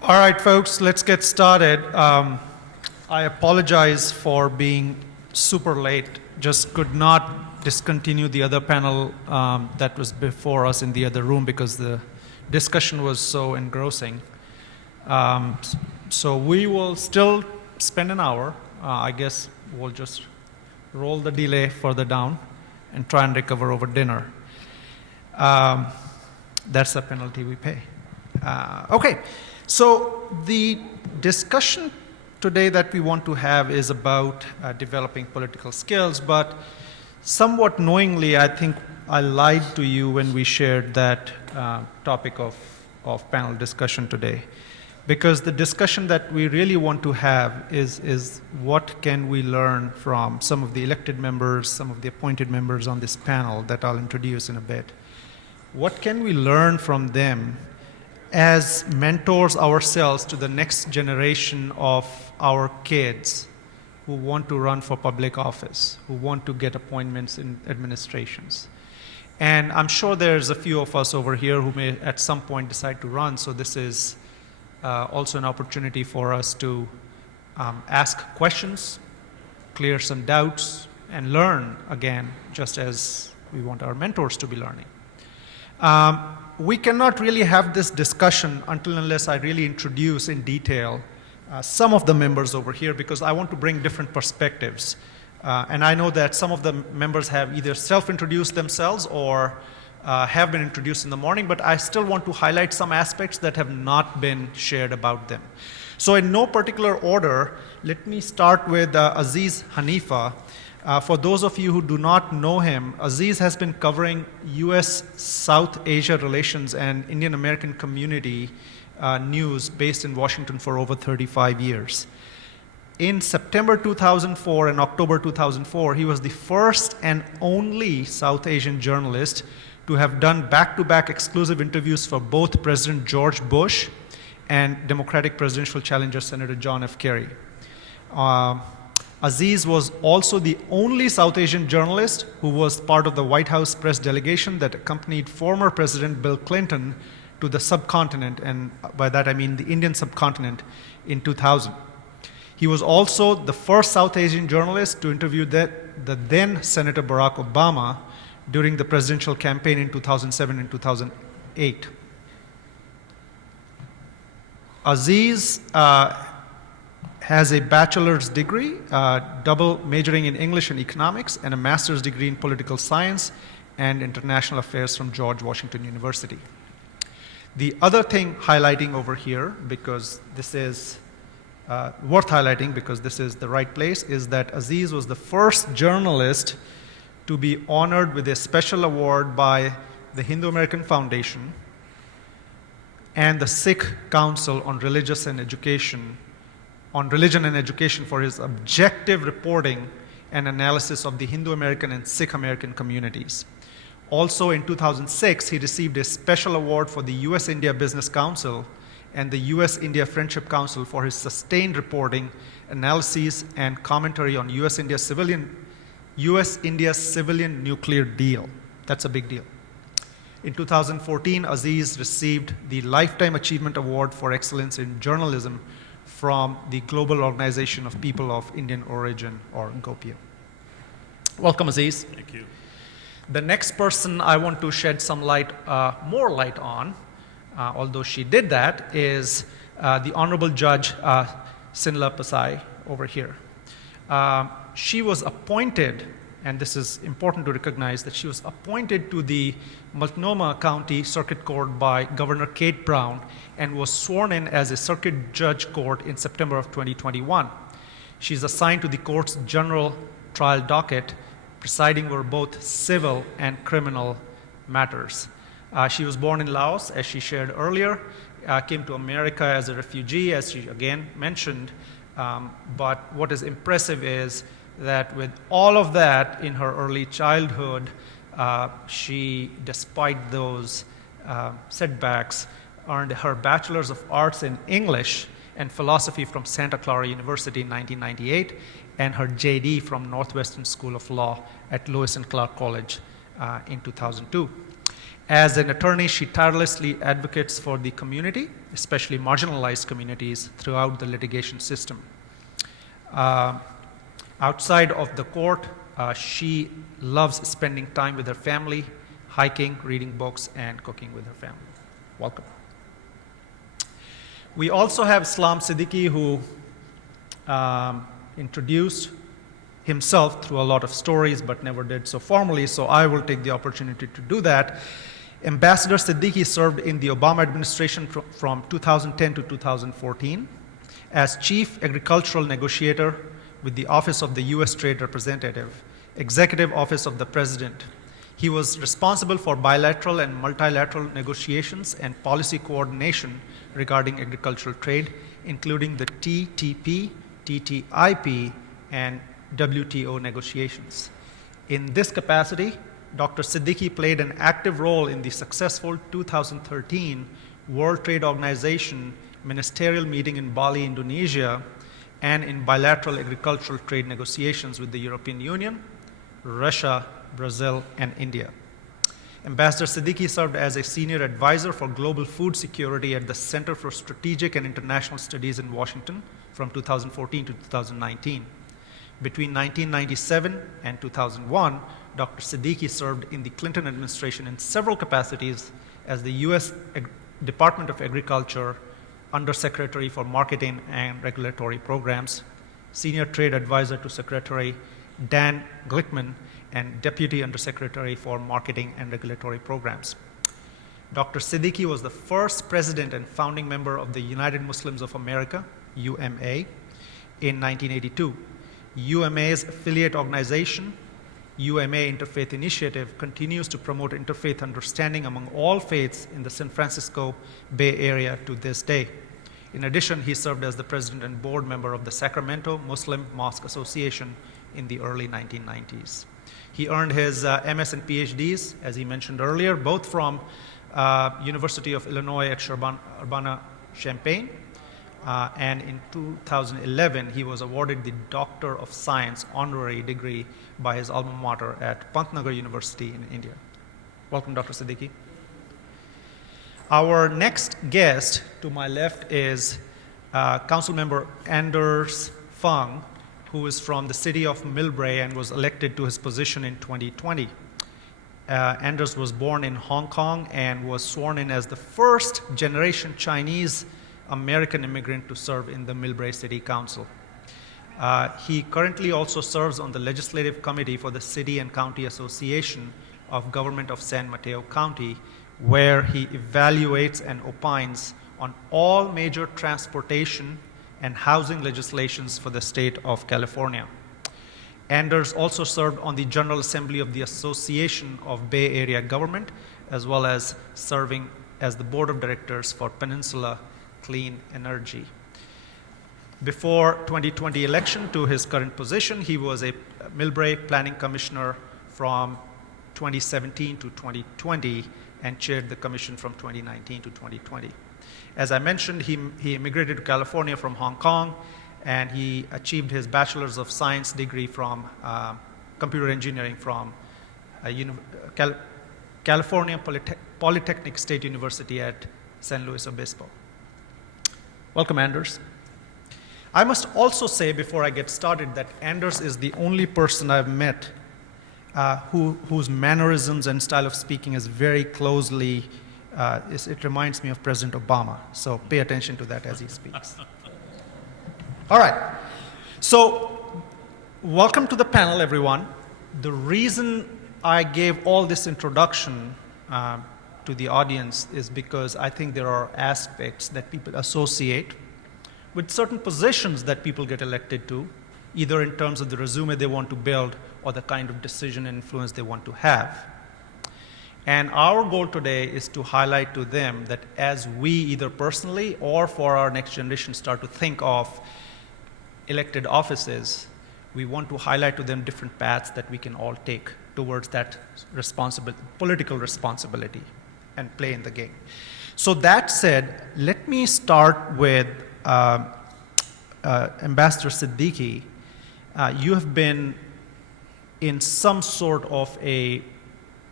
All right, folks, let's get started. I apologize for being super late. Just could not discontinue the other panel that was before us in the other room because the discussion was so engrossing. So we will still spend an hour. I guess we'll just roll the delay further down and try and recover over dinner. That's the penalty we pay. Okay. So the discussion today that we want to have is about developing political skills, but somewhat knowingly, I think I lied to you when we shared that topic of panel discussion today. Because the discussion that we really want to have is what can we learn from some of the elected members, some of the appointed members on this panel that I'll introduce in a bit. What can we learn from them as mentors ourselves to the next generation of our kids who want to run for public office, who want to get appointments in administrations. And I'm sure there's a few of us over here who may at some point decide to run, so this is also an opportunity for us to ask questions, clear some doubts, and learn again, just as we want our mentors to be learning. We cannot really have this discussion unless I really introduce in detail some of the members over here, because I want to bring different perspectives. And I know that some of the members have either self-introduced themselves or have been introduced in the morning, but I still want to highlight some aspects that have not been shared about them. So in no particular order, let me start with Aziz Hanifa. For those of you who do not know him, Aziz has been covering U.S. South Asia relations and Indian American community news based in Washington for over 35 years. In September 2004 and October 2004, he was the first and only South Asian journalist to have done back-to-back exclusive interviews for both President George Bush and Democratic presidential challenger Senator John F. Kerry. Aziz was also the only South Asian journalist who was part of the White House press delegation that accompanied former President Bill Clinton to the subcontinent, and by that I mean the Indian subcontinent, in 2000. He was also the first South Asian journalist to interview the then Senator Barack Obama during the presidential campaign in 2007 and 2008. Aziz has a bachelor's degree, double majoring in English and economics, and a master's degree in political science and international affairs from George Washington University. The other thing highlighting over here, because this is worth highlighting because this is the right place, is that Aziz was the first journalist to be honored with a special award by the Hindu American Foundation and the Sikh Council on Religion and Education for his objective reporting and analysis of the Hindu American and Sikh American communities. Also in 2006, he received a special award for the U.S.-India Business Council and the U.S.-India Friendship Council for his sustained reporting, analyses, and commentary on U.S.-India civilian nuclear deal. That's a big deal. In 2014, Aziz received the Lifetime Achievement Award for Excellence in Journalism from the Global Organization of People of Indian Origin, or GOPIO. Welcome, Aziz. Thank you. The next person I want to shed some light, more light on, although she did that, is the Honorable Judge Sinla Pasai over here. She was appointed, and this is important to recognize, that she was appointed to the Multnomah County Circuit Court by Governor Kate Brown and was sworn in as a circuit judge court in September of 2021. She's assigned to the court's general trial docket, presiding over both civil and criminal matters. She was born in Laos, as she shared earlier, came to America as a refugee, as she again mentioned, but what is impressive is that with all of that in her early childhood, she, despite those setbacks, earned her Bachelor's of Arts in English and Philosophy from Santa Clara University in 1998, and her JD from Northwestern School of Law at Lewis and Clark College in 2002. As an attorney, she tirelessly advocates for the community, especially marginalized communities, throughout the litigation system. Outside of the court, she loves spending time with her family, hiking, reading books, and cooking with her family. Welcome. We also have Islam Siddiqui, who introduced himself through a lot of stories, but never did so formally, so I will take the opportunity to do that. Ambassador Siddiqui served in the Obama administration from 2010 to 2014 as Chief Agricultural Negotiator with the Office of the U.S. Trade Representative, Executive Office of the President. He was responsible for bilateral and multilateral negotiations and policy coordination regarding agricultural trade, including the TTP, TTIP, and WTO negotiations. In this capacity, Dr. Siddiqui played an active role in the successful 2013 World Trade Organization ministerial meeting in Bali, Indonesia, and in bilateral agricultural trade negotiations with the European Union, Russia, Brazil, and India. Ambassador Siddiqui served as a senior advisor for global food security at the Center for Strategic and International Studies in Washington from 2014 to 2019. Between 1997 and 2001, Dr. Siddiqui served in the Clinton administration in several capacities as the U.S. Department of Agriculture Undersecretary for Marketing and Regulatory Programs, Senior Trade Advisor to Secretary Dan Glickman, and Deputy Undersecretary for Marketing and Regulatory Programs. Dr. Siddiqui was the first president and founding member of the United Muslims of America, UMA, in 1982. UMA's affiliate organization, UMA Interfaith Initiative, continues to promote interfaith understanding among all faiths in the San Francisco Bay Area to this day. In addition, he served as the president and board member of the Sacramento Muslim Mosque Association in the early 1990s. He earned his MS and PhDs, as he mentioned earlier, both from University of Illinois at Urbana-Champaign, and in 2011, he was awarded the Doctor of Science honorary degree by his alma mater at Pantnagar University in India. Welcome, Dr. Siddiqui. Our next guest to my left is Council Member Anders Fung, who is from the city of Millbrae and was elected to his position in 2020. Anders was born in Hong Kong and was sworn in as the first generation Chinese American immigrant to serve in the Millbrae City Council. He currently also serves on the Legislative Committee for the City and County Association of Government of San Mateo County, where he evaluates and opines on all major transportation and housing legislations for the state of California. Anders also served on the General Assembly of the Association of Bay Area Government, as well as serving as the Board of Directors for Peninsula Clean Energy. Before 2020 election to his current position, he was a Millbrae Planning Commissioner from 2017 to 2020 and chaired the commission from 2019 to 2020. As I mentioned, he immigrated to California from Hong Kong, and he achieved his Bachelor's of Science degree from computer engineering from California Polytechnic State University at San Luis Obispo. Welcome, Anders. I must also say before I get started that Anders is the only person I've met whose mannerisms and style of speaking is very closely, it reminds me of President Obama. So pay attention to that as he speaks. All right. So welcome to the panel, everyone. The reason I gave all this introduction to the audience is because I think there are aspects that people associate with certain positions that people get elected to, either in terms of the resume they want to build or the kind of decision and influence they want to have. And our goal today is to highlight to them that as we either personally or for our next generation start to think of elected offices, we want to highlight to them different paths that we can all take towards that political responsibility and play in the game. So that said, let me start with Ambassador Siddiqui. You have been in some sort of a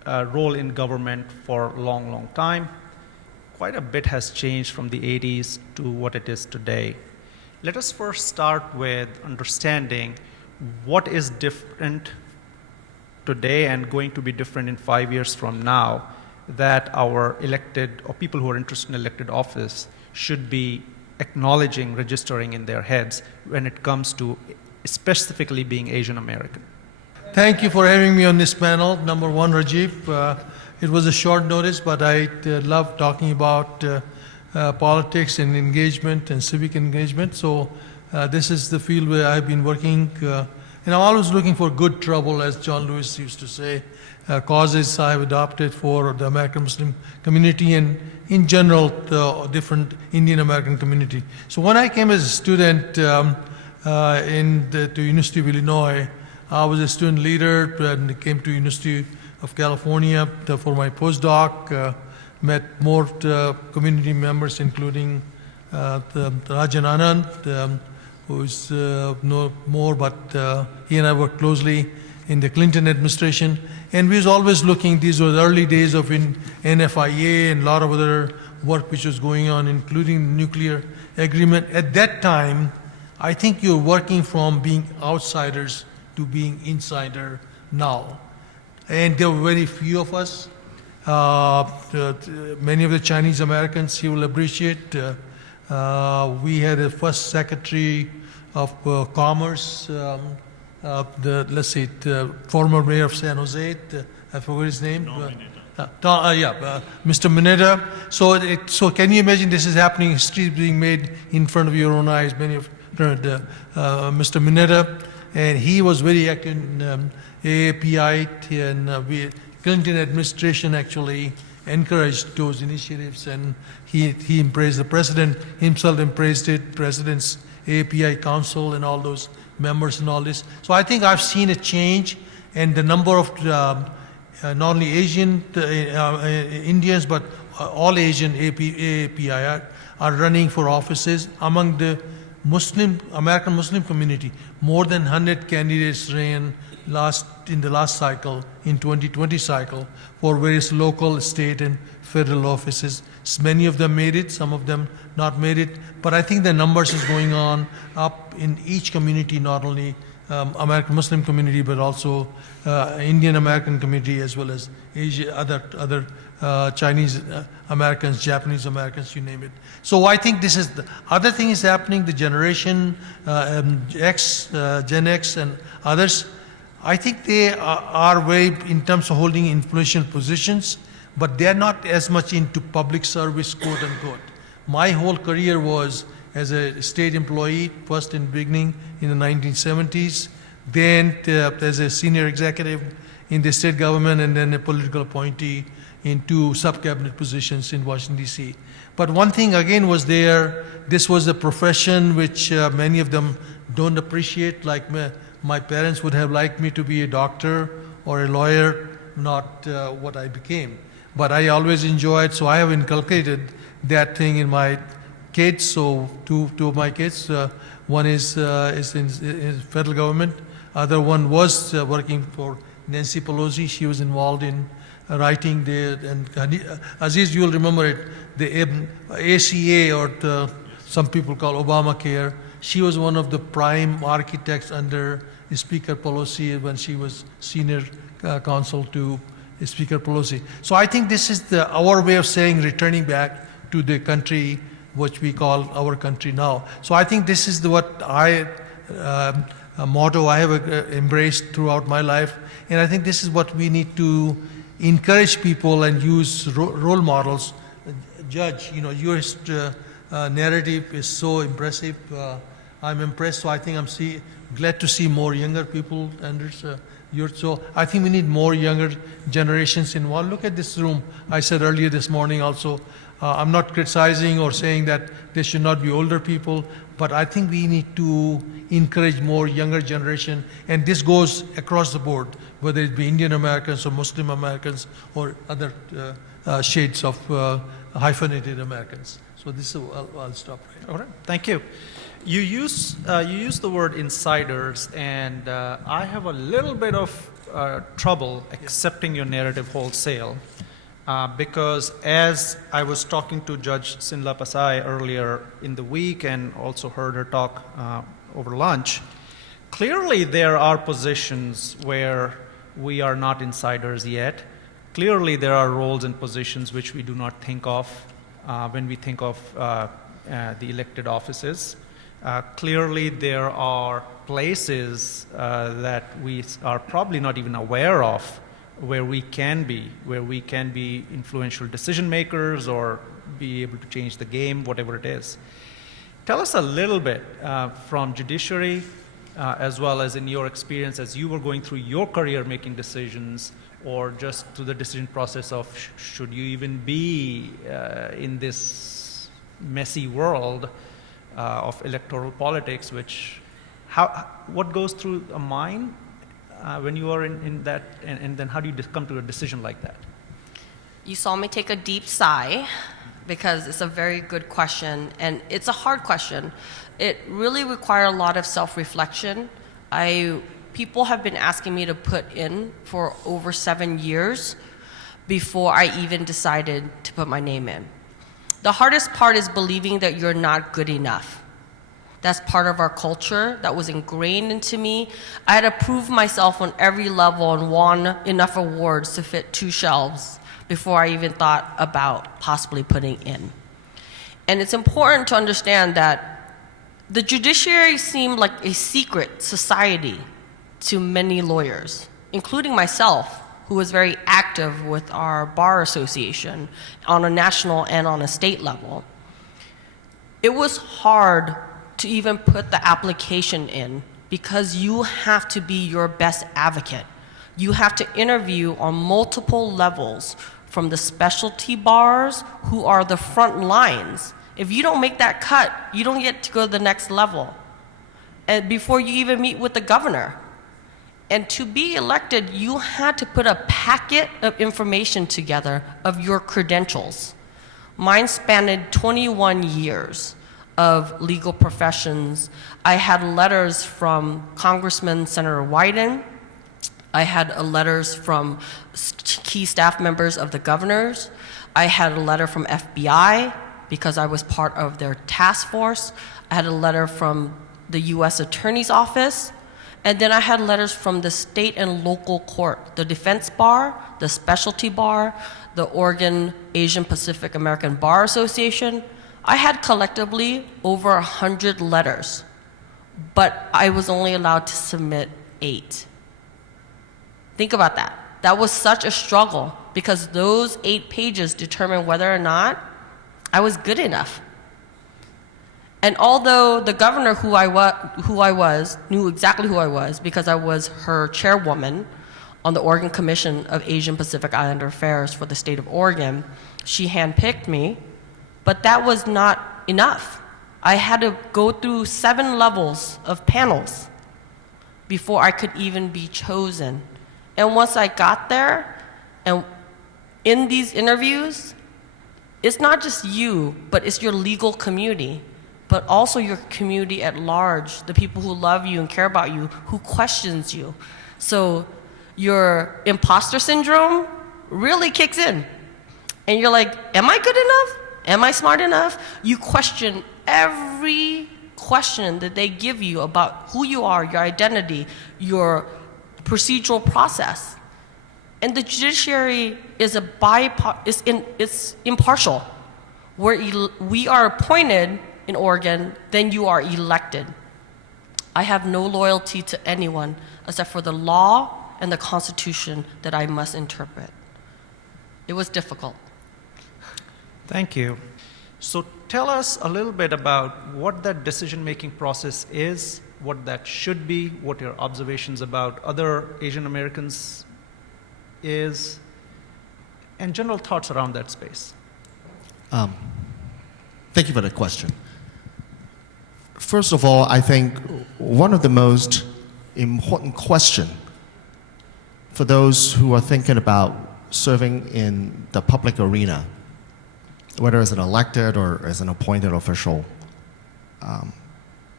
role in government for a long, long time. Quite a bit has changed from the 80s to what it is today. Let us first start with understanding what is different today and going to be different in 5 years from now that our elected or people who are interested in elected office should be acknowledging, registering in their heads when it comes to specifically being Asian American. Thank you for having me on this panel. Number one, Rajiv, it was a short notice, but I love talking about politics and engagement and civic engagement. So this is the field where I've been working. And I'm always looking for good trouble, as John Lewis used to say, causes I have adopted for the American Muslim community and in general the different Indian American community. So when I came as a student to University of Illinois, I was a student leader and came to University of California for my postdoc, met more community members including Rajan Anand, who is no more, but he and I worked closely in the Clinton administration. And we was always looking, these were the early days of NFIA and a lot of other work which was going on, including the nuclear agreement. At that time, I think you're working from being outsiders to being insider now. And there were very few of us. Many of the Chinese Americans you will appreciate. We had a first secretary of commerce, former mayor of San Jose, I forgot his name. Mr. Mineta. So can you imagine this is happening, history is being made in front of your own eyes, many of Mr. Mineta, and he was very active in AAPI, and Clinton administration actually encouraged those initiatives, and he embraced, the president himself embraced it, president's AAPI council and all those members and all this. So I think I've seen a change, and the number of not only Asian Indians, but all Asian AAPI are running for offices among the American Muslim community. More than 100 candidates ran in the last cycle, in 2020 cycle, for various local, state, and federal offices. Many of them made it, some of them not made it, but I think the numbers is going on up in each community, not only American Muslim community, but also Indian American community, as well as Asia, other Chinese Americans, Japanese Americans, you name it. So I think this is the other thing is happening. The generation X, Gen X, and others, I think they are very in terms of holding influential positions, but they are not as much into public service, quote unquote. My whole career was as a state employee, first in beginning in the 1970s, then as a senior executive in the state government, and then a political appointee in 2 sub-cabinet positions in Washington, D.C. But one thing again was there, this was a profession which many of them don't appreciate, like my parents would have liked me to be a doctor or a lawyer, not what I became. But I always enjoyed, so I have inculcated that thing in my kids. So two of my kids, one is in federal government, other one was working for Nancy Pelosi. She was involved in writing and Aziz, you will remember it, the ACA, or some people call Obamacare. She was one of the prime architects under Speaker Pelosi when she was senior counsel to Speaker Pelosi. So I think this is our way of saying returning back to the country which we call our country now. So I think this is what a motto I have embraced throughout my life, and I think this is what we need to encourage people and use role models. Judge, your narrative is so impressive. I'm impressed, so I think I'm glad to see more younger people under so I think we need more younger generations involved. Look at this room. I said earlier this morning also, I'm not criticizing or saying that there should not be older people, but I think we need to encourage more younger generation, and this goes across the board, whether it be Indian Americans or Muslim Americans or other shades of hyphenated Americans. So this is, I'll stop right now. All right, thank you. You use the word insiders, and I have a little bit of trouble accepting your narrative wholesale, because as I was talking to Judge Sinla Pasai earlier in the week, and also heard her talk over lunch, clearly there are positions where we are not insiders yet. Clearly there are roles and positions which we do not think of when we think of the elected offices. Clearly, there are places that we are probably not even aware of where we can be influential decision makers or be able to change the game, whatever it is. Tell us a little bit from judiciary, as well as in your experience as you were going through your career making decisions, or just through the decision process of should you even be in this messy world of electoral politics, what goes through a mind when you are in that, and then how do you come to a decision like that? You saw me take a deep sigh because it's a very good question, and it's a hard question. It really requires a lot of self-reflection. People have been asking me to put in for over 7 years before I even decided to put my name in. The hardest part is believing that you're not good enough. That's part of our culture that was ingrained into me. I had to prove myself on every level and won enough awards to fit 2 shelves before I even thought about possibly putting in. And it's important to understand that the judiciary seemed like a secret society to many lawyers, including myself, who was very active with our bar association on a national and on a state level. It was hard to even put the application in because you have to be your best advocate. You have to interview on multiple levels, from the specialty bars, who are the front lines. If you don't make that cut, you don't get to go to the next level. And before you even meet with the governor. And to be elected, you had to put a packet of information together of your credentials. Mine spanned 21 years of legal professions. I had letters from Congressman Senator Wyden. I had letters from key staff members of the governors. I had a letter from FBI because I was part of their task force. I had a letter from the U.S. Attorney's Office. And then I had letters from the state and local court, the defense bar, the specialty bar, the Oregon Asian Pacific American Bar Association. I had collectively over 100 letters, but I was only allowed to submit 8. Think about that. That was such a struggle because those 8 pages determined whether or not I was good enough. And although the governor who I was knew exactly who I was because I was her chairwoman on the Oregon Commission of Asian Pacific Islander Affairs for the state of Oregon, she handpicked me, but that was not enough. I had to go through 7 levels of panels before I could even be chosen. And once I got there, and in these interviews, it's not just you, but it's your legal community, but also your community at large, the people who love you and care about you, who questions you. So your imposter syndrome really kicks in. And you're like, am I good enough? Am I smart enough? You question every question that they give you about who you are, your identity, your procedural process. And the judiciary is it's impartial. We are appointed in Oregon, then you are elected. I have no loyalty to anyone except for the law and the Constitution that I must interpret. It was difficult. Thank you. So tell us a little bit about what that decision-making process is, what that should be, what your observations about other Asian Americans is, and general thoughts around that space. Thank you for the question. First of all, I think one of the most important questions for those who are thinking about serving in the public arena, whether as an elected or as an appointed official,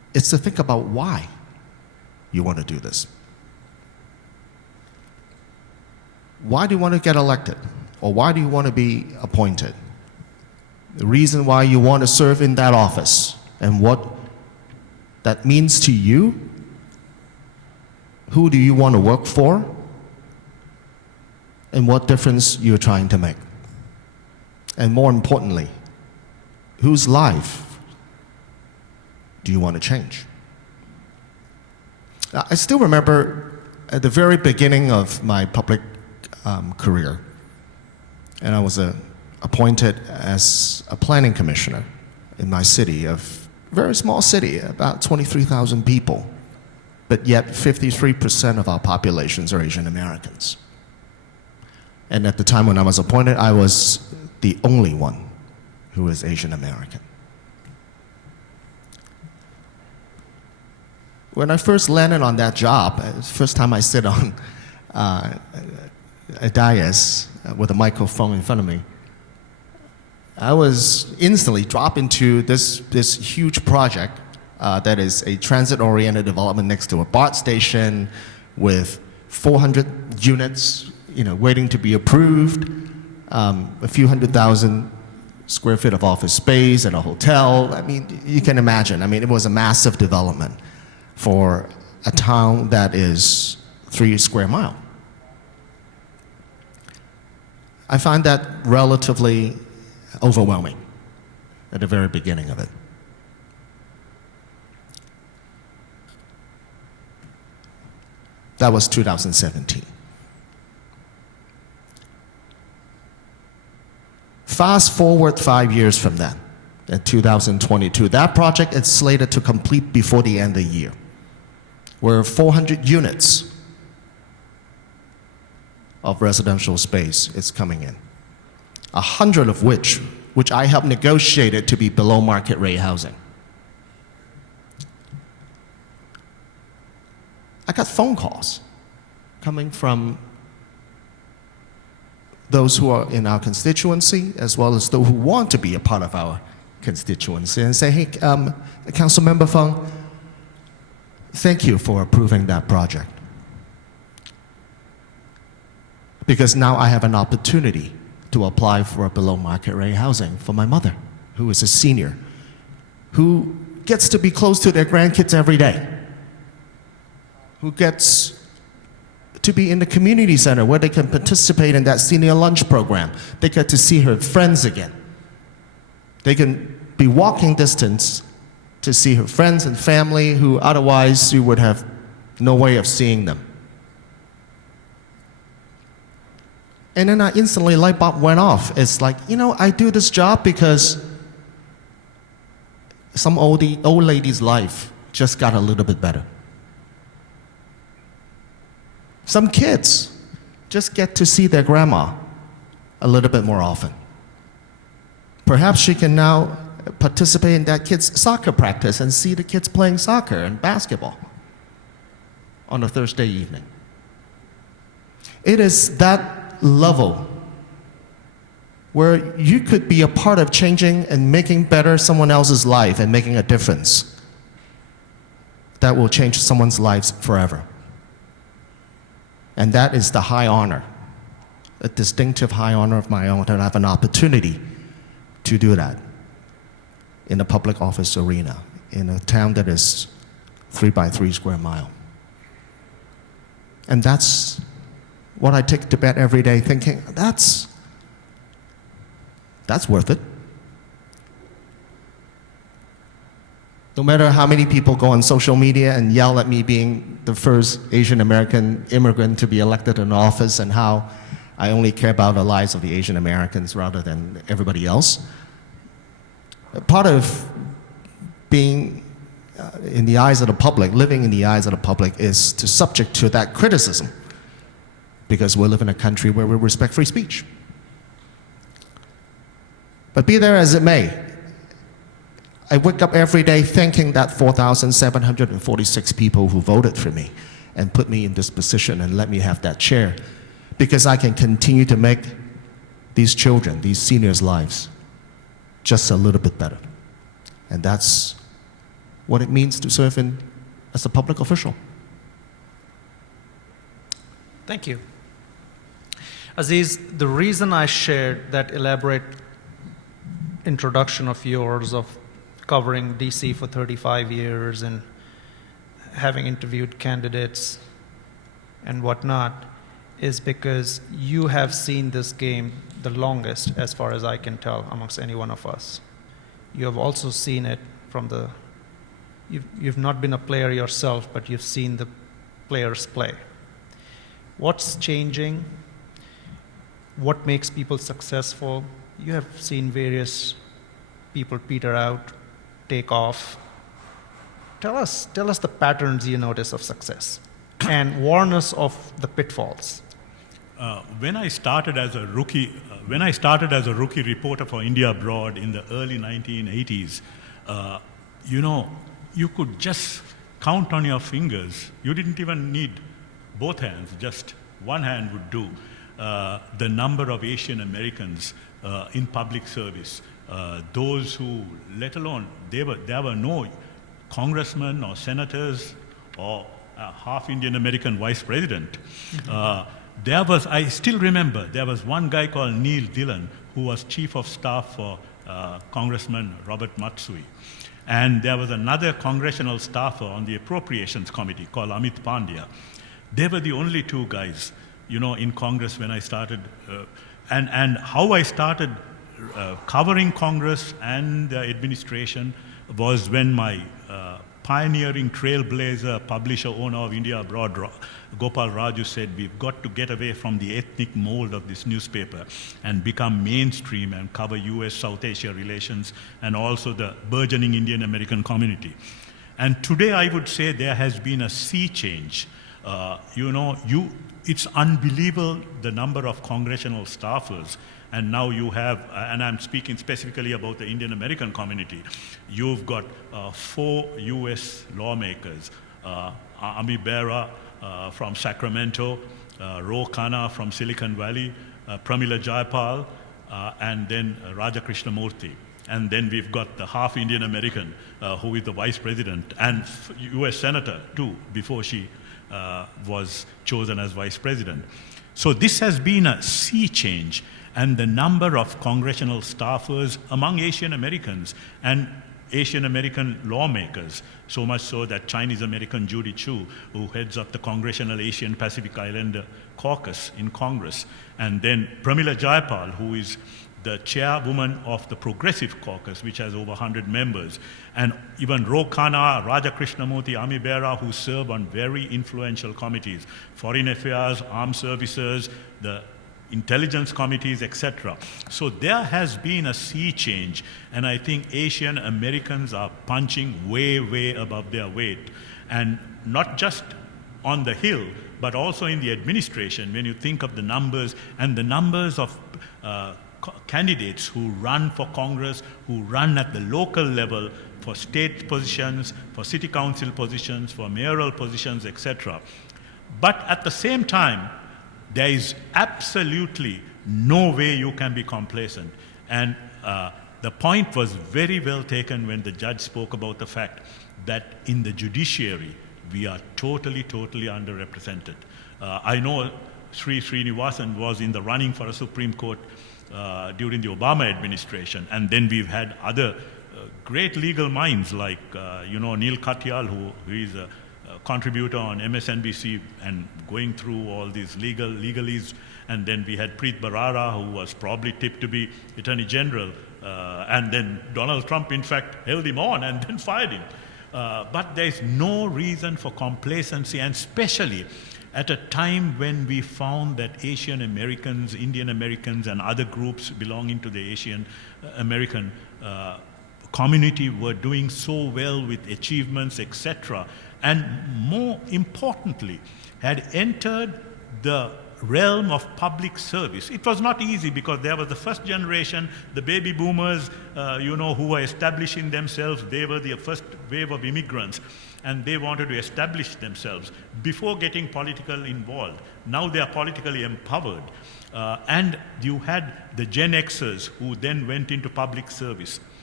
is to think about why you want to do this. Why do you want to get elected? Or why do you want to be appointed? The reason why you want to serve in that office and what that means to you. Who do you want to work for? And what difference you're trying to make. And more importantly, whose life do you want to change? Now, I still remember at the very beginning of my public career, and I was appointed as a planning commissioner in my city, a very small city, about 23,000 people, but yet 53% of our populations are Asian Americans. And at the time when I was appointed, I was the only one who was Asian American. When I first landed on that job, first time I sit on a dais with a microphone in front of me, I was instantly dropped into this huge project that is a transit-oriented development next to a BART station with 400 units, waiting to be approved, a few 100,000 square feet of office space and a hotel. I mean, you can imagine. I mean, it was a massive development for a town that is 3 square miles. I find that relatively overwhelming at the very beginning of it. That was 2017. Fast forward 5 years from that, in 2022, that project is slated to complete before the end of the year, where 400 units of residential space is coming in, 100 of which I helped negotiate it to be below market rate housing. I got phone calls coming from those who are in our constituency, as well as those who want to be a part of our constituency, and say, hey, Councilmember Fung, thank you for approving that project. Because now I have an opportunity to apply for a below market rate housing for my mother, who is a senior, who gets to be close to their grandkids every day, who gets to be in the community center where they can participate in that senior lunch program. They get to see her friends again. They can be walking distance to see her friends and family who otherwise you would have no way of seeing them. And then I instantly, light bulb went off. It's like, I do this job because some old lady's life just got a little bit better. Some kids just get to see their grandma a little bit more often. Perhaps she can now participate in that kid's soccer practice and see the kids playing soccer and basketball on a Thursday evening. It is that level where you could be a part of changing and making better someone else's life and making a difference that will change someone's lives forever. And that is the high honor, a distinctive high honor of my own, and I have an opportunity to do that in a public office arena, in a town that is 3 by 3 square miles. And that's what I take to bed every day thinking, that's worth it. No matter how many people go on social media and yell at me being the first Asian American immigrant to be elected in office and how I only care about the lives of the Asian Americans rather than everybody else. Part of being in the eyes of the public, living in the eyes of the public, is to subject to that criticism, because we live in a country where we respect free speech. But be there as it may, I wake up every day thanking that 4,746 people who voted for me and put me in this position and let me have that chair, because I can continue to make these children, these seniors' lives just a little bit better. And that's what it means to serve as a public official. Thank you. Aziz, the reason I shared that elaborate introduction of yours of covering DC for 35 years and having interviewed candidates and whatnot is because you have seen this game the longest, as far as I can tell, amongst any one of us. You have also seen it from you've not been a player yourself, but you've seen the players play. What's changing? What makes people successful? You have seen various people peter out, take off. Tell us the patterns you notice of success and warn us of the pitfalls. When I started as a rookie reporter for India Abroad in the early 1980s, you could just count on your fingers. You didn't even need both hands, just one hand would do. The number of Asian Americans in public service, those who, let alone, there were no congressmen or senators or half Indian American vice president. I still remember, there was one guy called Neil Dillon who was chief of staff for Congressman Robert Matsui. And there was another congressional staffer on the Appropriations Committee called Amit Pandya. They were the only two guys, in Congress when I started. And how I started covering Congress and the administration was when my pioneering trailblazer, publisher, owner of India Abroad, Gopal Raju said, we've got to get away from the ethnic mold of this newspaper and become mainstream and cover US-South Asia relations and also the burgeoning Indian American community. And today I would say there has been a sea change. It's unbelievable the number of congressional staffers. And now you have, and I'm speaking specifically about the Indian American community, you've got 4 US lawmakers, Ami Bera from Sacramento, Ro Khanna from Silicon Valley, Pramila Jayapal, and then Raja Krishnamurthy. And then we've got the half Indian American who is the vice president and US senator too, before she was chosen as vice president. So this has been a sea change. And the number of congressional staffers among Asian Americans and Asian American lawmakers, so much so that Chinese American Judy Chu, who heads up the Congressional Asian Pacific Islander Caucus in Congress, and then Pramila Jayapal, who is the chairwoman of the Progressive Caucus, which has over 100 members, and even Ro Khanna, Raja Krishnamurthy, Ami Bera, who serve on very influential committees, Foreign Affairs, Armed Services, the intelligence committees, etc. So there has been a sea change, and I think Asian Americans are punching way, way above their weight. And not just on the Hill, but also in the administration, when you think of the numbers and the numbers of candidates who run for Congress, who run at the local level for state positions, for city council positions, for mayoral positions, etc. But at the same time, there is absolutely no way you can be complacent. And the point was very well taken when the judge spoke about the fact that in the judiciary, we are totally, totally underrepresented. I know Sri Srinivasan was in the running for a Supreme Court during the Obama administration, and then we've had other great legal minds like, Neil Katyal, who is a contributor on MSNBC and going through all these legalese. And then we had Preet Bharara, who was probably tipped to be Attorney General. And then Donald Trump, in fact, held him on and then fired him. But there's no reason for complacency, and especially at a time when we found that Asian Americans, Indian Americans, and other groups belonging to the Asian American community were doing so well with achievements, etc., and more importantly, had entered the realm of public service. It was not easy because there was the first generation, the baby boomers, who were establishing themselves. They were the first wave of immigrants, and they wanted to establish themselves before getting politically involved. Now they are politically empowered. And you had the Gen Xers who then went into public service.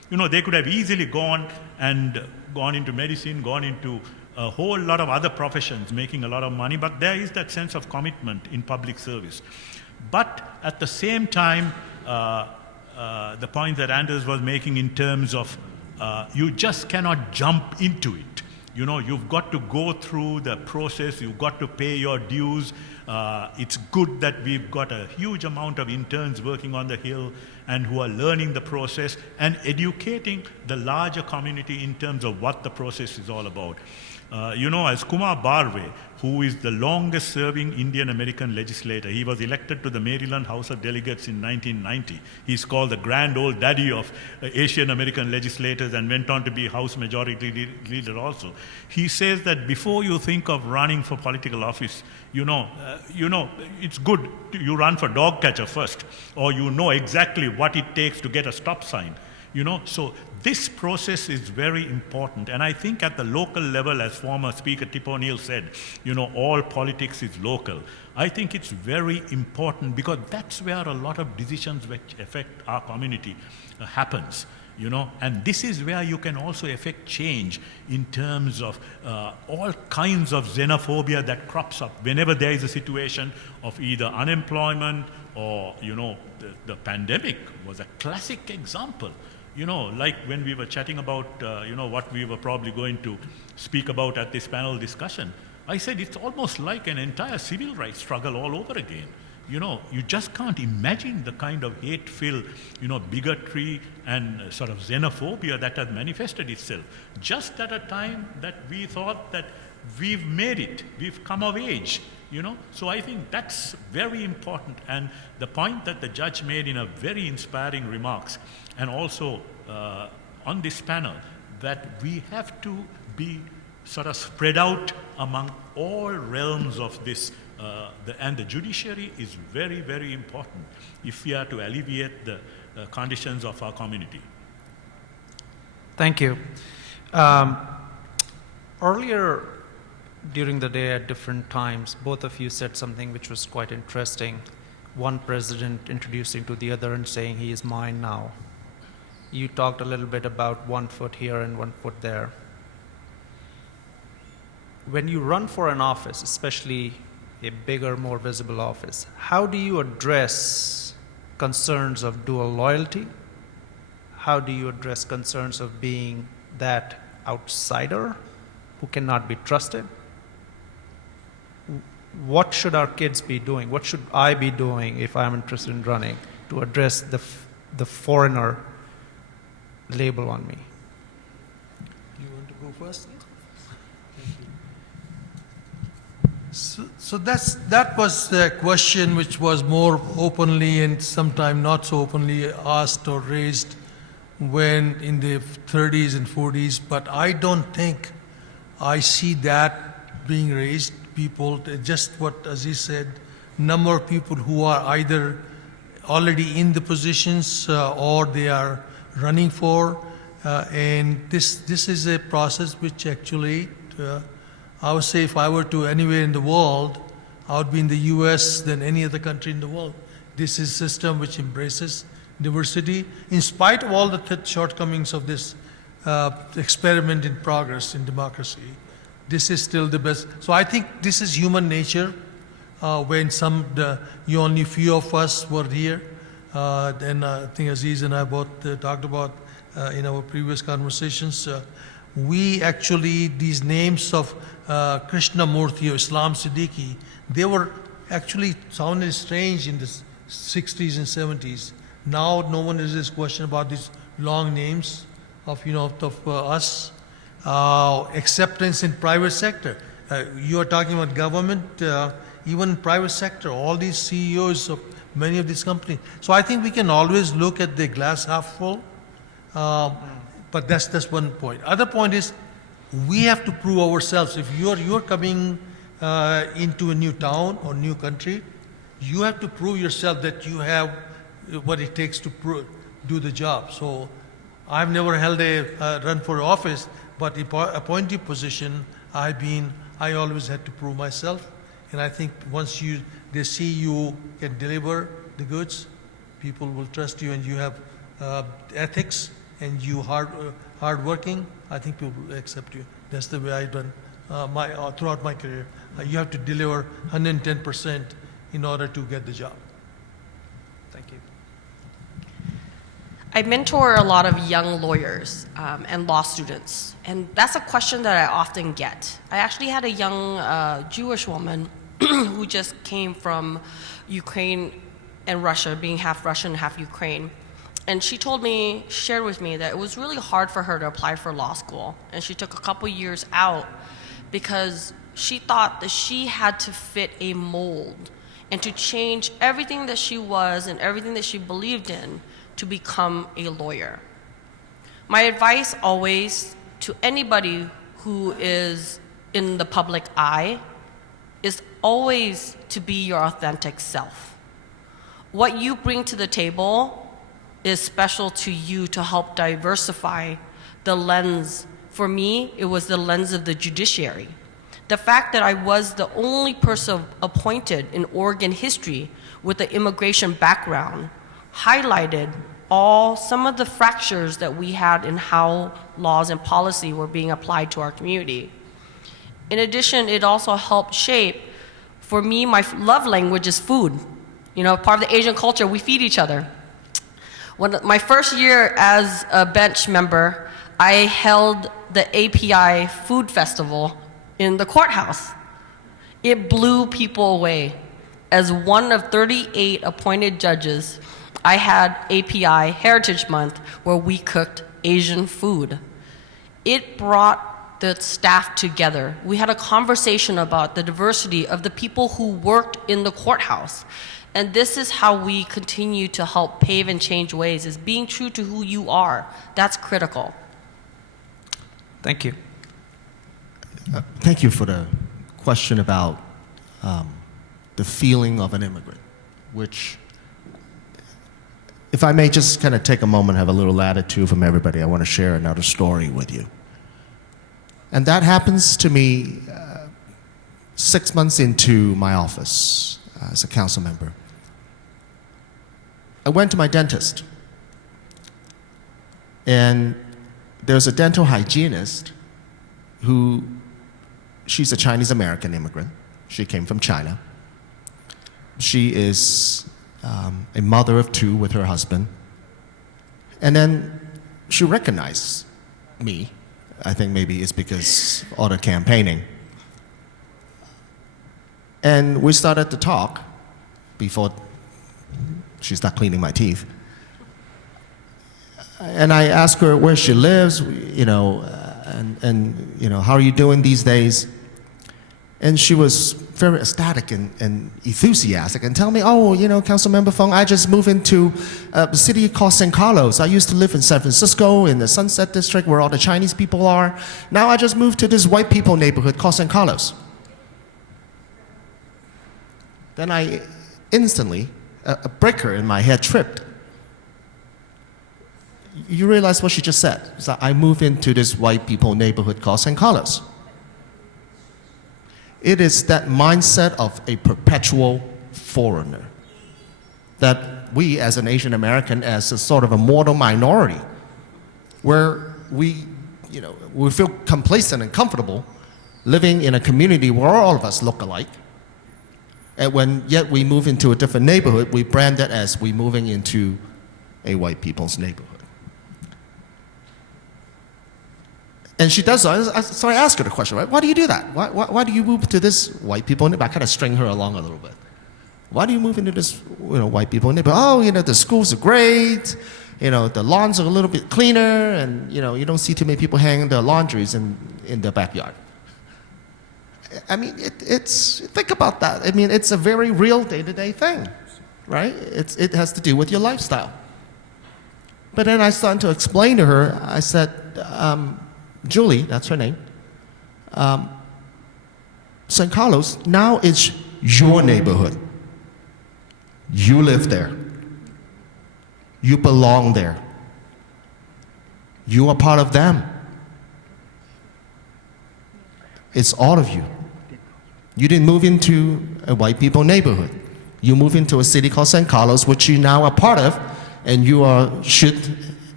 You know, they could have easily gone into medicine, gone into a whole lot of other professions, making a lot of money, but there is that sense of commitment in public service. But at the same time, the point that Anders was making in terms of you just cannot jump into it. You know, you've got to go through the process, you've got to pay your dues. It's good that we've got a huge amount of interns working on the Hill and who are learning the process and educating the larger community in terms of what the process is all about. You know, as Kumar Barve, who is the longest serving Indian American legislator, he was elected to the Maryland House of Delegates in 1990. He's called the grand old daddy of Asian American legislators and went on to be House Majority Leader also. He says that before you think of running for political office, you know, it's good you run for dog catcher first, or you know exactly what it takes to get a stop sign. You know, so this process is very important. And I think at the local level, as former Speaker Tip O'Neill said, you know, all politics is local. I think it's very important because that's where a lot of decisions which affect our community happens. You know, and this is where you can also affect change in terms of all kinds of xenophobia that crops up whenever there is a situation of either unemployment or, you know, the pandemic was a classic example. You know, like when we were chatting about, you know, what we were probably going to speak about at this panel discussion, I said it's almost like an entire civil rights struggle all over again. You know, you just can't imagine the kind of hate-filled, you know, bigotry and sort of xenophobia that has manifested itself. Just at a time that we thought that we've made it, we've come of age, you know. So I think that's very important. And the point that the judge made in a very inspiring remarks, and also on this panel, that we have to be sort of spread out among all realms of this. And the judiciary is very, very important if we are to alleviate the conditions of our community. Thank you. Earlier during the day at different times, both of you said something which was quite interesting. One president introducing to the other and saying, he is mine now. You talked a little bit about 1 foot here and 1 foot there. When you run for an office, especially a bigger, more visible office, how do you address concerns of dual loyalty? How do you address concerns of being that outsider who cannot be trusted? What should our kids be doing? What should I be doing if I'm interested in running to address the foreigner label on me? You want to go first? So that was the question which was more openly and sometimes not so openly asked or raised when in the 30s and 40s, but I don't think I see that being raised. People, just what Aziz said, number of people who are either already in the positions or they are running for, and this is a process which actually I would say if I were to anywhere in the world, I would be in the US than any other country in the world. This is a system which embraces diversity in spite of all the shortcomings of this experiment in progress in democracy. This is still the best. So I think this is human nature. When only few of us were here, then I think Aziz and I both talked about in our previous conversations, we actually, these names of Krishnamurti or Islam Siddiqui, they were actually sounded strange in the 60s and 70s. Now no one is this question about these long names of us. Acceptance in private sector. You are talking about government, even private sector, all these CEOs of many of these companies. So I think we can always look at the glass half full, but that's one point. Other point is we have to prove ourselves. If you're coming into a new town or new country, you have to prove yourself that you have what it takes to do the job. So I've never held a run for office, but appointee position, I always had to prove myself. And I think once they see you can deliver the goods, people will trust you and you have ethics, and you hardworking, I think people will accept you. That's the way I've done throughout my career. You have to deliver 110% in order to get the job. Thank you. I mentor a lot of young lawyers and law students, and that's a question that I often get. I actually had a young Jewish woman who just came from Ukraine and Russia, being half Russian, half Ukraine. And she shared with me that it was really hard for her to apply for law school. And she took a couple years out because she thought that she had to fit a mold and to change everything that she was and everything that she believed in to become a lawyer. My advice always to anybody who is in the public eye is always to be your authentic self. What you bring to the table is special to you to help diversify the lens. For me, it was the lens of the judiciary. The fact that I was the only person appointed in Oregon history with an immigration background highlighted some of the fractures that we had in how laws and policy were being applied to our community. In addition, it also helped shape, for me, my love language is food. You know, part of the Asian culture, we feed each other. My first year as a bench member, I held the API Food Festival in the courthouse. It blew people away. As one of 38 appointed judges, I had API Heritage Month where we cooked Asian food. It brought the staff together. We had a conversation about the diversity of the people who worked in the courthouse. And this is how we continue to help pave and change ways, is being true to who you are. That's critical. Thank you. Thank you for the question about the feeling of an immigrant, which, if I may just kind of take a moment, have a little latitude from everybody, I want to share another story with you. And that happens to me 6 months into my office as a council member. I went to my dentist, and there's a dental hygienist who, she's a Chinese American immigrant. She came from China. She is a mother of two with her husband. And then she recognized me. I think maybe it's because all the campaigning. And we started to talk before she started cleaning my teeth. And I asked her where she lives, you know, and you know, how are you doing these days? And she was very ecstatic and enthusiastic and tell me, oh, you know, Councilmember Fung, I just moved into a city called San Carlos. I used to live in San Francisco in the Sunset District where all the Chinese people are. Now I just moved to this white people neighborhood called San Carlos. Then I instantly, a breaker in my head tripped. You realize what she just said? It's that I moved into this white people neighborhood called San Carlos. It is that mindset of a perpetual foreigner that we as an Asian American, as a sort of a mortal minority, where we feel complacent and comfortable living in a community where all of us look alike. And when yet we move into a different neighborhood, we brand that as we moving into a white people's neighborhood. And she does so. So I asked her the question, right? Why do you do that? Why do you move to this white people neighborhood? I kind of string her along a little bit. Why do you move into this white people neighborhood? Oh, you know, the schools are great. You know, the lawns are a little bit cleaner, and you know, you don't see too many people hanging their laundries in their backyard. I mean, think about that. I mean, it's a very real day-to-day thing, right? It has to do with your lifestyle. But then I started to explain to her, I said, Julie, that's her name, San Carlos, now it's your neighborhood. You live there. You belong there. You are part of them. It's all of you. You didn't move into a white people neighborhood. You moved into a city called San Carlos, which you now are part of, and you should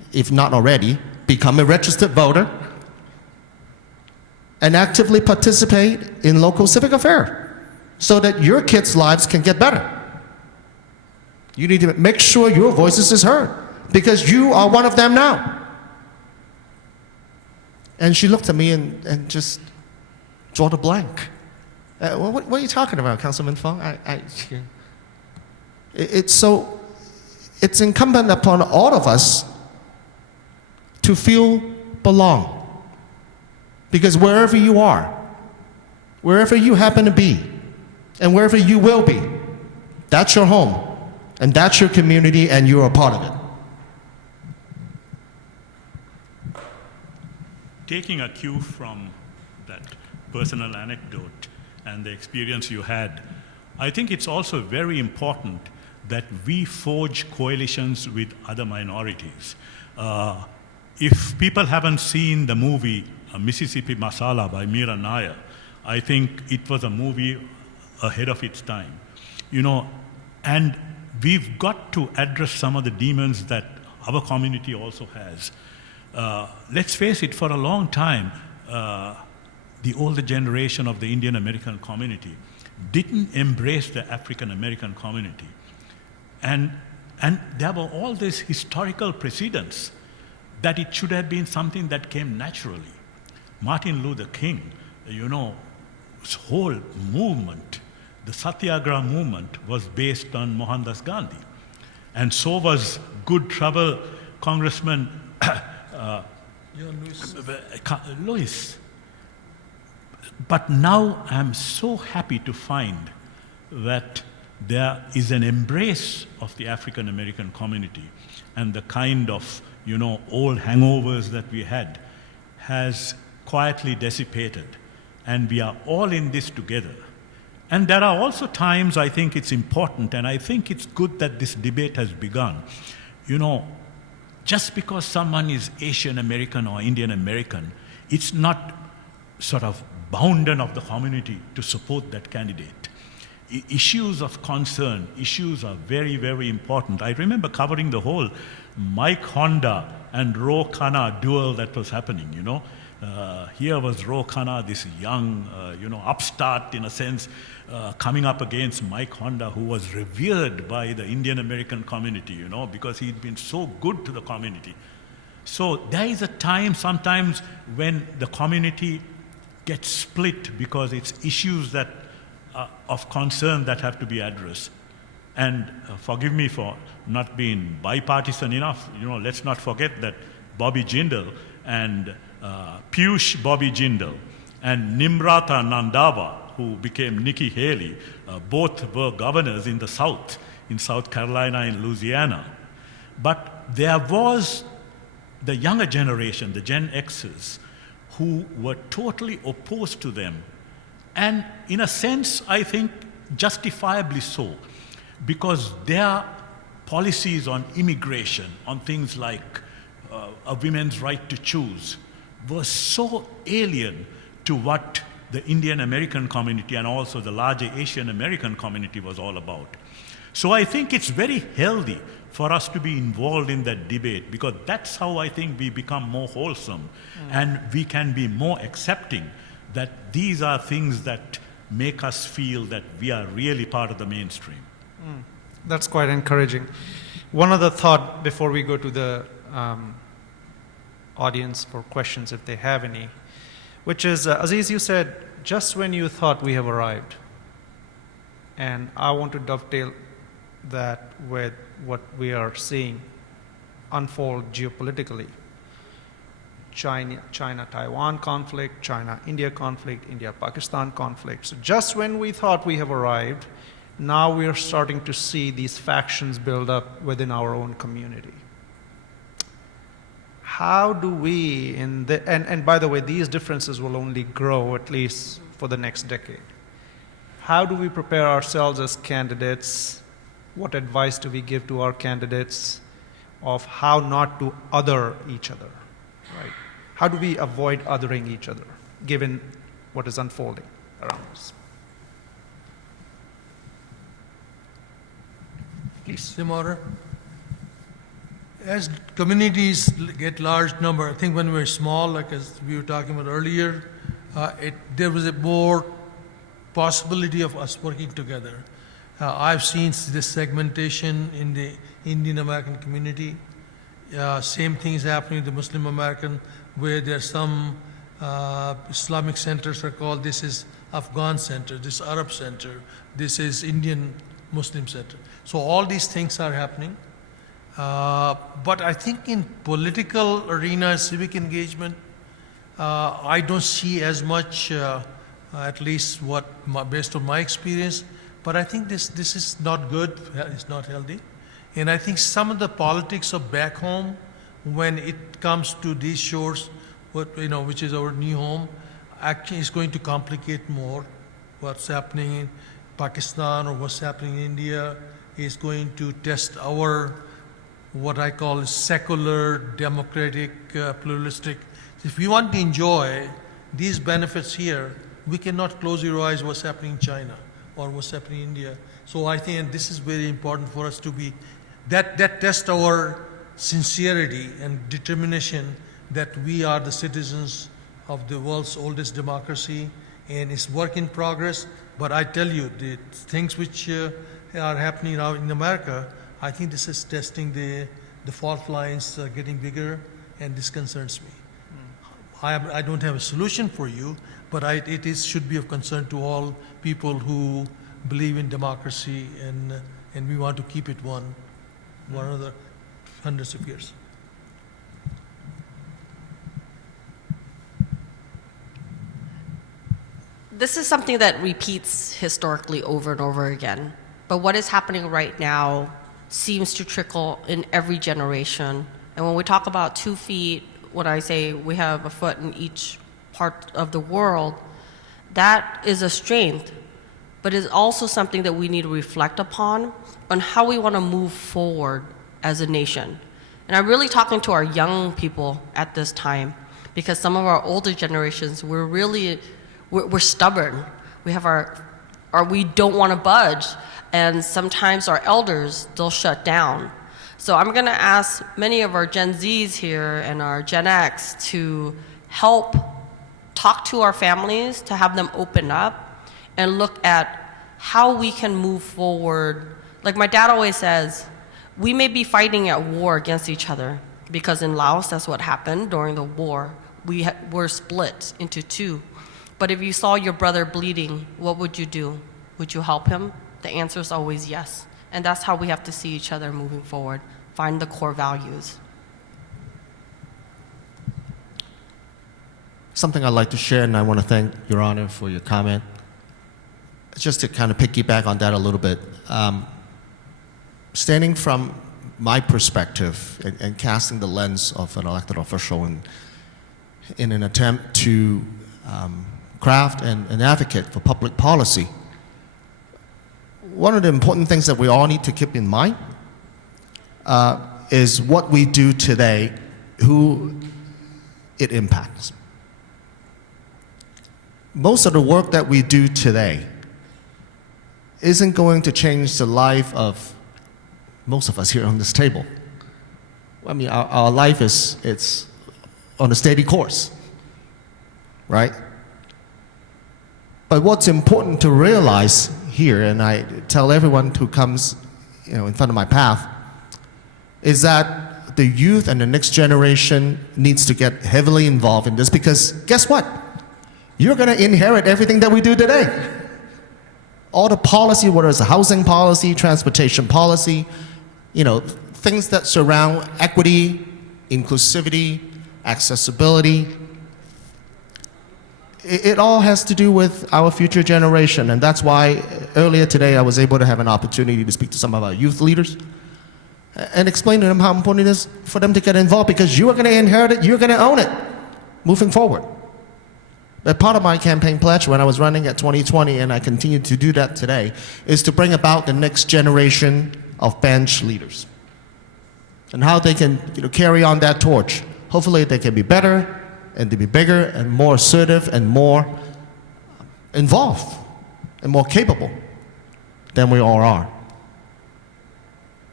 if not already, become a registered voter and actively participate in local civic affairs so that your kids' lives can get better. You need to make sure your voices is heard because you are one of them now. And she looked at me and just draw the blank. What are you talking about, Councilman Fong? It's incumbent upon all of us to feel belong. Because wherever you are, wherever you happen to be, and wherever you will be, that's your home, and that's your community, and you're a part of it. Taking a cue from that personal anecdote and the experience you had, I think it's also very important that we forge coalitions with other minorities. If people haven't seen the movie Mississippi Masala by Meera Nair, I think it was a movie ahead of its time. You know, and we've got to address some of the demons that our community also has. Let's face it, for a long time, the older generation of the Indian American community didn't embrace the African American community. And there were all these historical precedents that it should have been something that came naturally. Martin Luther King, you know, his whole movement, the Satyagraha movement, was based on Mohandas Gandhi. And so was Good Trouble Congressman Lewis. But now I'm so happy to find that there is an embrace of the African American community, and the kind of, you know, old hangovers that we had has quietly dissipated, and we are all in this together. And there are also times I think it's important, and I think it's good that this debate has begun. You know, just because someone is Asian American or Indian American, it's not sort of bounden of the community to support that candidate. Issues of concern, issues are very, very important. I remember covering the whole Mike Honda and Ro Khanna duel that was happening, you know. Here was Ro Khanna, this young, upstart in a sense, coming up against Mike Honda, who was revered by the Indian American community, you know, because he'd been so good to the community. So there is a time sometimes when the community gets split because it's issues that of concern that have to be addressed. And forgive me for not being bipartisan enough. You know, let's not forget that Bobby Jindal and Piyush Bobby Jindal and Nimrata Nandava, who became Nikki Haley, both were governors in the South, in South Carolina and Louisiana. But there was the younger generation, the Gen Xers, who were totally opposed to them. And in a sense, I think justifiably so, because their policies on immigration, on things like a women's right to choose, were so alien to what the Indian American community and also the larger Asian American community was all about. So I think it's very healthy for us to be involved in that debate, because that's how I think we become more wholesome and we can be more accepting that these are things that make us feel that we are really part of the mainstream. That's quite encouraging. One other thought before we go to the audience for questions, if they have any, which is, Aziz, you said, just when you thought we have arrived. And I want to dovetail that with what we are seeing unfold geopolitically. China-Taiwan conflict, China-India conflict, India-Pakistan conflict. So just when we thought we have arrived, now we are starting to see these factions build up within our own community. How do we, and by the way, these differences will only grow at least for the next decade. How do we prepare ourselves as candidates? What advice do we give to our candidates of how not to other each other? Right? How do we avoid othering each other, given what is unfolding around us? Please. Simora. As communities get large number, I think when we're small, like as we were talking about earlier, there was a more possibility of us working together. I've seen this segmentation in the Indian American community. Same thing is happening in the Muslim American, where there's some Islamic centers are called, this is Afghan center, this Arab center, this is Indian Muslim center. So all these things are happening. But I think in political arena, civic engagement, I don't see as much, at least based on my experience. But I think this is not good. It's not healthy. And I think some of the politics of back home, when it comes to these shores, which is our new home, actually is going to complicate more. What's happening in Pakistan or what's happening in India is going to test our, what I call secular, democratic, pluralistic. If we want to enjoy these benefits here, we cannot close your eyes what's happening in China or what's happening in India. So I think this is very important for us to be, that test our sincerity and determination that we are the citizens of the world's oldest democracy, and it's work in progress. But I tell you, the things which are happening now in America, I think this is testing the fault lines are getting bigger, and this concerns me. I don't have a solution for you, but it should be of concern to all people who believe in democracy, and we want to keep it one of the hundreds of years. This is something that repeats historically over and over again. But what is happening right now seems to trickle in every generation. And when we talk about 2 feet, when I say we have a foot in each part of the world, that is a strength, but it's also something that we need to reflect upon on how we want to move forward as a nation. And I'm really talking to our young people at this time, because some of our older generations, we're stubborn. We have we don't want to budge, and sometimes our elders, they'll shut down. So I'm going to ask many of our Gen Zs here and our Gen X to help talk to our families, to have them open up and look at how we can move forward. Like my dad always says, we may be fighting at war against each other, because in Laos, that's what happened during the war. We were split into 2. But if you saw your brother bleeding, what would you do? Would you help him? The answer is always yes. And that's how we have to see each other moving forward. Find the core values. Something I'd like to share, and I want to thank Your Honor for your comment. Just to kind of piggyback on that a little bit. Standing from my perspective and casting the lens of an elected official in an attempt to craft and advocate for public policy, one of the important things that we all need to keep in mind is what we do today, who it impacts. Most of the work that we do today isn't going to change the life of most of us here on this table. I mean, our life it's on a steady course, right? But what's important to realize here, and I tell everyone who comes in front of my path, is that the youth and the next generation needs to get heavily involved in this, because guess what? You're going to inherit everything that we do today. All the policy, whether it's a housing policy, transportation policy, things that surround equity, inclusivity, accessibility, it all has to do with our future generation. And that's why earlier today I was able to have an opportunity to speak to some of our youth leaders and explain to them how important it is for them to get involved, because you are going to inherit it, you're going to own it moving forward. But part of my campaign pledge when I was running at 2020, and I continue to do that today, is to bring about the next generation of bench leaders and how they can carry on that torch. Hopefully they can be better and to be bigger and more assertive and more involved and more capable than we all are.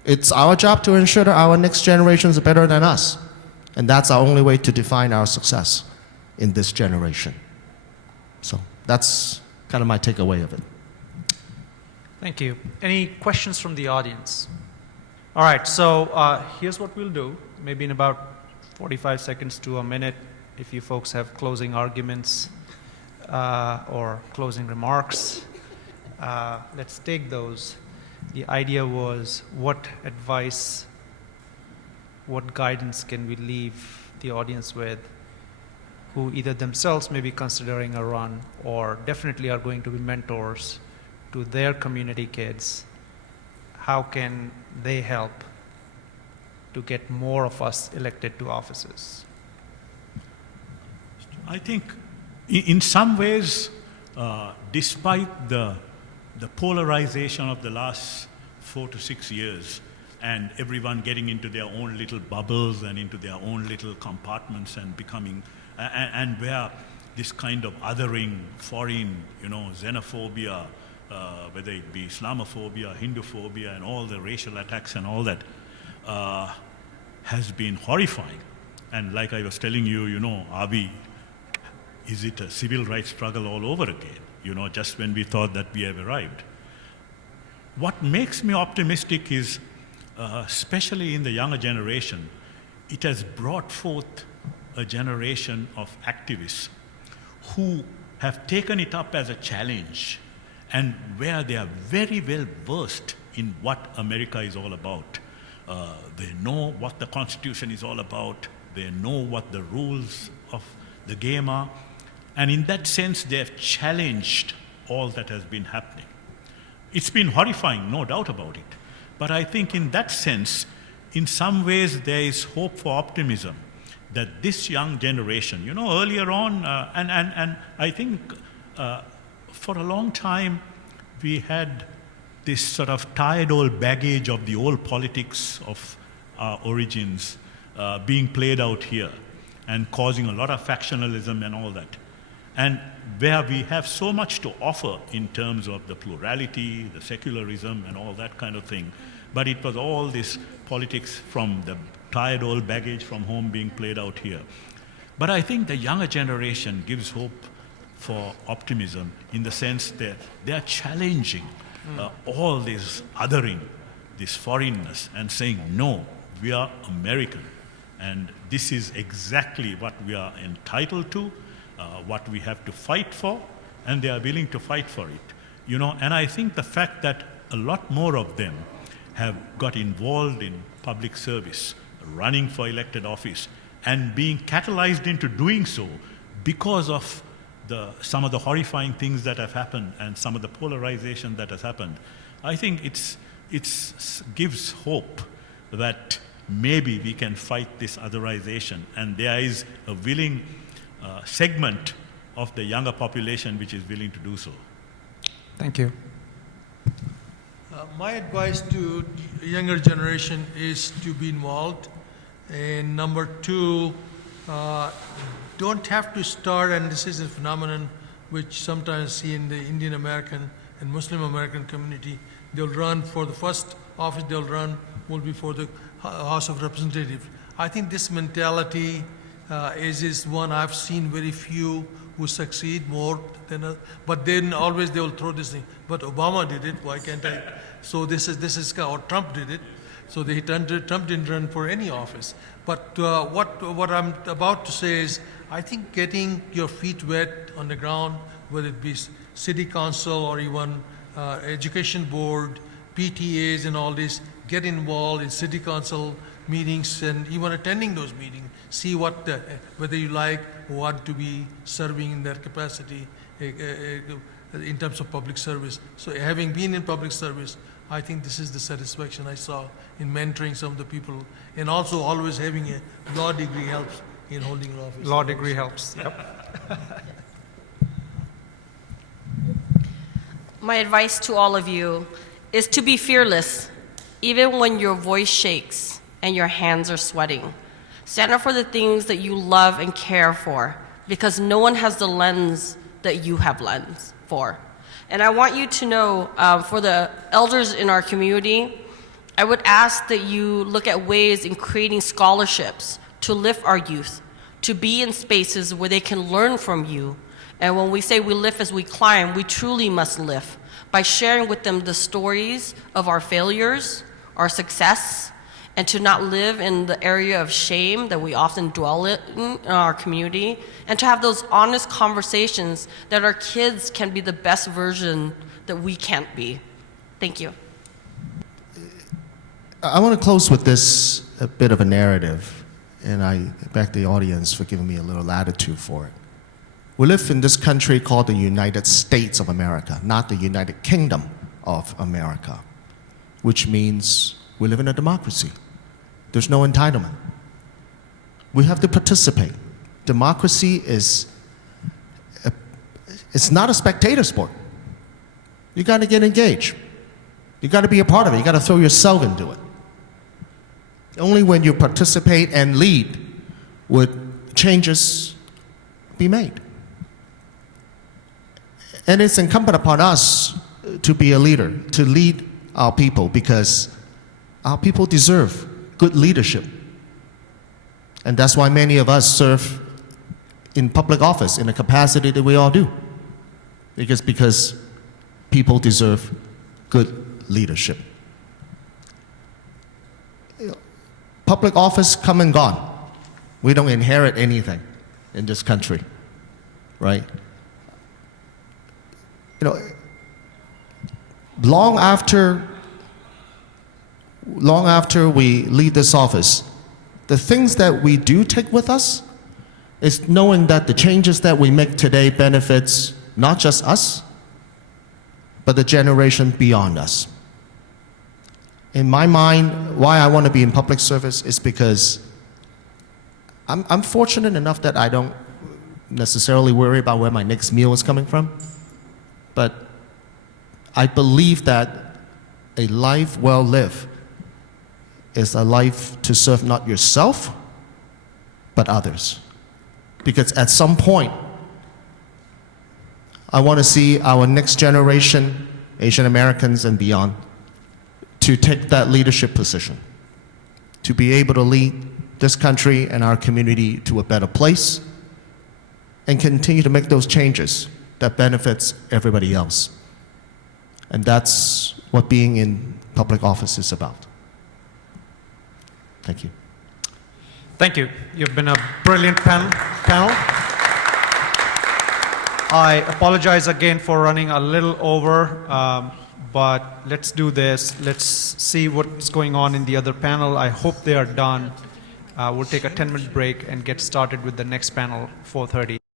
It's our job to ensure that our next generations are better than us. And that's our only way to define our success in this generation. So that's kind of my takeaway of it. Thank you. Any questions from the audience? All right, so here's what we'll do. Maybe in about 45 seconds to a minute, if you folks have closing arguments or closing remarks, let's take those. The idea was what advice, what guidance can we leave the audience with who either themselves may be considering a run or definitely are going to be mentors to their community kids. How can they help to get more of us elected to offices? I think in some ways, despite the polarization of the last 4 to 6 years and everyone getting into their own little bubbles and into their own little compartments and becoming, and where this kind of othering, foreign, xenophobia, whether it be Islamophobia, Hinduphobia, and all the racial attacks and all that, has been horrifying. And like I was telling you, is it a civil rights struggle all over again? Just when we thought that we have arrived. What makes me optimistic is, especially in the younger generation, it has brought forth a generation of activists who have taken it up as a challenge and where they are very well versed in what America is all about. They know what the Constitution is all about. They know what the rules of the game are. And in that sense, they have challenged all that has been happening. It's been horrifying, no doubt about it. But I think in that sense, in some ways, there is hope for optimism that this young generation, earlier on, and I think for a long time, we had this sort of tired old baggage of the old politics of our origins being played out here and causing a lot of factionalism and all that. And where we have so much to offer in terms of the plurality, the secularism, and all that kind of thing. But it was all this politics from the tired old baggage from home being played out here. But I think the younger generation gives hope for optimism in the sense that they are challenging all this othering, this foreignness, and saying, no, we are American. And this is exactly what we are entitled to, what we have to fight for, and they are willing to fight for it. And I think the fact that a lot more of them have got involved in public service, running for elected office, and being catalyzed into doing so because of some of the horrifying things that have happened and some of the polarization that has happened, I think it gives hope that maybe we can fight this otherization, and there is a willing segment of the younger population which is willing to do so. Thank you. My advice to younger generation is to be involved. And number two, don't have to start, and this is a phenomenon which sometimes see in the Indian American and Muslim American community. They'll run for the first office they'll run will be for the House of Representatives. I think this mentality is one I've seen very few who succeed more than others. But then always they will throw this thing. But Obama did it. Why can't I? So this is or Trump did it. So Trump didn't run for any office. But what I'm about to say is, I think getting your feet wet on the ground, whether it be city council or even education board, PTAs and all this, get involved in city council meetings and even attending those meetings. See whether you like or want to be serving in that capacity in terms of public service. So having been in public service, I think this is the satisfaction I saw in mentoring some of the people, and also always having a law degree helps in holding an office. Law degree helps. Yep. My advice to all of you is to be fearless, even when your voice shakes and your hands are sweating. Stand up for the things that you love and care for, because no one has the lens that you have lens for. And I want you to know, for the elders in our community, I would ask that you look at ways in creating scholarships to lift our youth, to be in spaces where they can learn from you. And when we say we lift as we climb, we truly must lift by sharing with them the stories of our failures, our success, and to not live in the area of shame that we often dwell in our community, and to have those honest conversations that our kids can be the best version that we can't be. Thank you. I want to close with this a bit of a narrative, and I beg the audience for giving me a little latitude for it. We live in this country called the United States of America, not the United Kingdom of America, which means we live in a democracy. There's no entitlement. We have to participate. Democracy is it's not a spectator sport. You got to get engaged. You got to be a part of it. You got to throw yourself into it. Only when you participate and lead would changes be made. And it's incumbent upon us to be a leader, to lead our people, because our people deserve good leadership. And that's why many of us serve in public office in the capacity that we all do. Because people deserve good leadership. Public office come and gone. We don't inherit anything in this country, right? You know, long after we leave this office, the things that we do take with us is knowing that the changes that we make today benefits not just us, but the generation beyond us. In my mind, why I want to be in public service is because I'm fortunate enough that I don't necessarily worry about where my next meal is coming from. But I believe that a life well lived is a life to serve not yourself, but others. Because at some point, I want to see our next generation, Asian Americans and beyond, to take that leadership position, to be able to lead this country and our community to a better place, and continue to make those changes that benefits everybody else. And that's what being in public office is about. Thank you. Thank you. You've been a brilliant panel. I apologize again for running a little over, but let's do this. Let's see what's going on in the other panel. I hope they are done. We'll take a 10-minute break and get started with the next panel, 4:30.